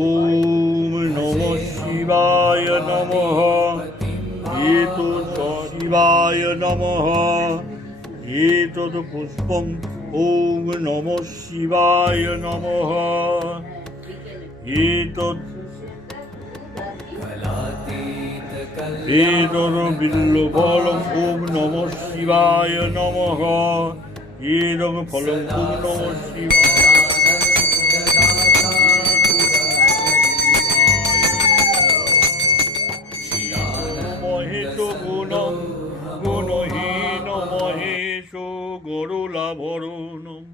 ওম নমঃ শিবায় নমঃ। এতৎ শিবায় নমঃ। এতৎ পুষ্পম। ওম নমঃ শিবায় নমঃ। এতৎ বিল্বফলম। ওম নমঃ শিবায় নমঃ। এতৎ ফলম। ওম নমঃ শিবায়। গুণহীন মহেশ গরুলাভরণম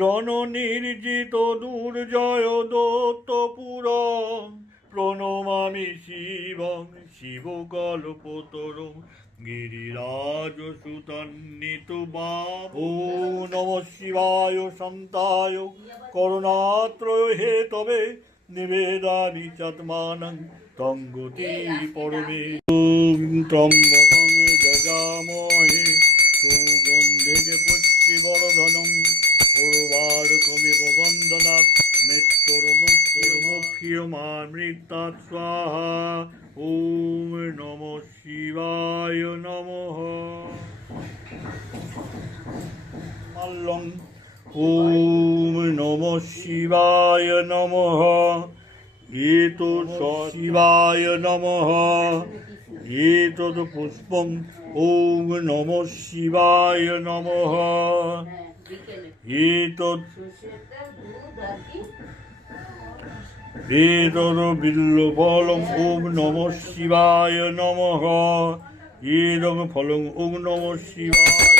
রণ নির্জিত দুর্জয় দত্তপুরম প্রণমামি শিবং শিবকল্পতরম গিরিরাজ সুতান্বিত বাম। ওম নমঃ শিবায় শান্তায় করুণাত্রয় হেতবে নিবেদামি চাত্মানং তং গতি পরমে। ওম ত্রম্বকং যজামহে সুগন্ধিঃ পুষ্টিবর্ধনং উর্বারুকমিব বন্দনাৎ মৃত্যুর্মুক্ষীয়মামৃতাৎ স্বাহা। ওম নমঃ শিবায় নমঃ। মাল্যং। ওম নমঃ শিবায় নমঃ। এতৎ শিবায় নমঃ। এতৎ পুষ্পম। ওম নমঃ শিবায় নমঃ। এতৎ বিল্বফলম। ওম নমঃ শিবায় নমঃ। এতৎ ফলং। ওম নমঃ শিবায়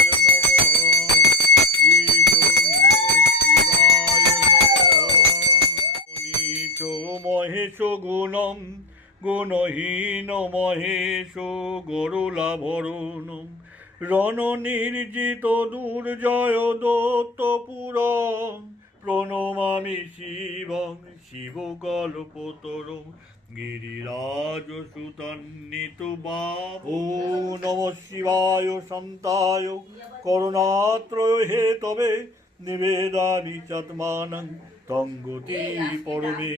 মহেশ গুণম গুণহীন মহেশ গরুলাভরণম রণ নির্জিত দুর্জয় দত্তপুরম প্রণমামি শিবং শিবকল্পতরম গিরিরাজ সুতান্বিত বাম। ওম নমঃ শিবায় শান্তায় করুণাত্রয় হেতবে নিবেদামি চাত্মানং তং গতি পরমে।